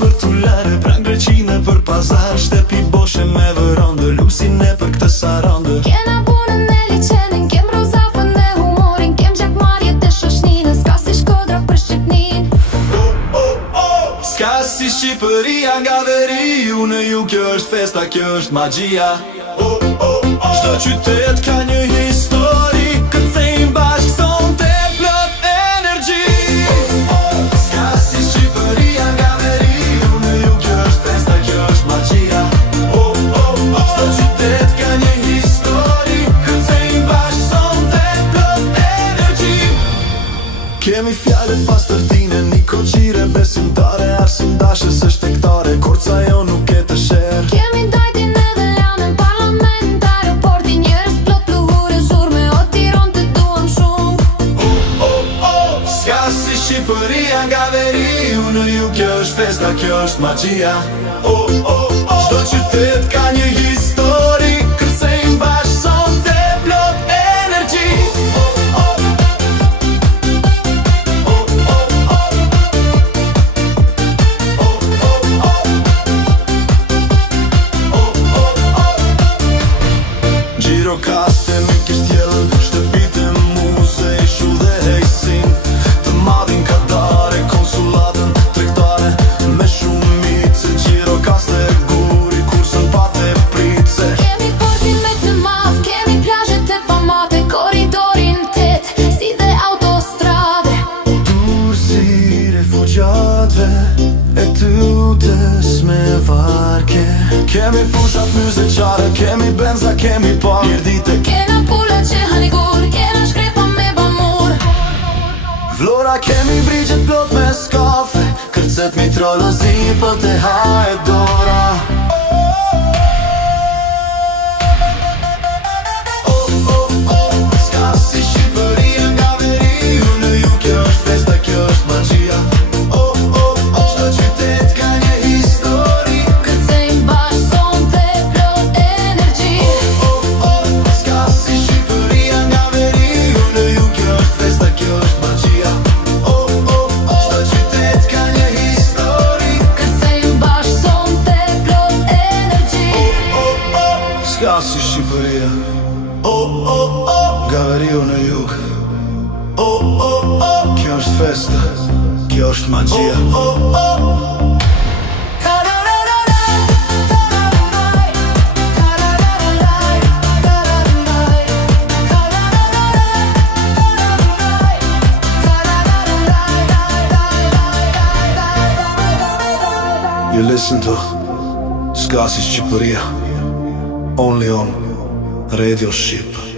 për tullare, pran greqine për pazar, shtepi boshe me vërandë, luksin e për këtë sarandë. Kena punën e liçenin, kem rozafën e humorin, kem gjakmarjet e shoshninë, s'ka si Shkodra për Shqipnin. S'ka si Shqipëria nga veri, unë ju kjo është festa, kjo është magjia. Çdo qytet ka një histori, kërcejmë bashkë sonte plot energji. S'ka si Shqipëria nga veri, unë ju kjo është festa, kjo është magjia. Çdo qytet ka një histori, kërcejmë bashkë sonte plot energji. Kemi fjallet pas tërtine, një koqire besimtare, arsim dashës është hektare, korca jo nuk e të sherë. Kemi dajtin edhe lanën, parlament, aeroporti, njerëz plot pluhure, zurme, o Tiron të duam shumë. S'ka si Shqipëria nga veri, unë ju kjo është festa, kjo është magjia. Çdo qytet ka një histori, kërcejmë bashkë sonte plot energji. Gjirokaste me kishtjellën, shtëpite muze, ishu dhe hejsin, të madhin kadare, konsulatën tregtare, me shumice, gjirokaste guri, kursën pate pritse. Kemi portin me të madh, kemi plazhet e pamate, koridorin tet, si dhe autostrade. Durësi refugjatve, e tutës me varke. Kemi fushat myzeqare, kemi benza, kemi par mirdite. Kena pula që hani gur, kena shkrepa me bamur. Vlora kemi brigjet plot me skafe, kërcet mitrolozi për të haje dora. S'ka si Shqipëria nga veri, unë ju kjo është festa, kjo është magjia. Çdo qytet ka një histori, Kërcejmë bashkë sonte plot energji. s'ka si Shqipëria nga veri, unë ju kjo është festa, kjo është magjia. Çdo qytet ka një histori, Kërcejmë bashkë sonte plot energji. s'ka si Shqipëria nga veri, unë ju kjo është festa, kjo është magjia. You listen to S'ka si Shqipëria, only on Radio Shqip.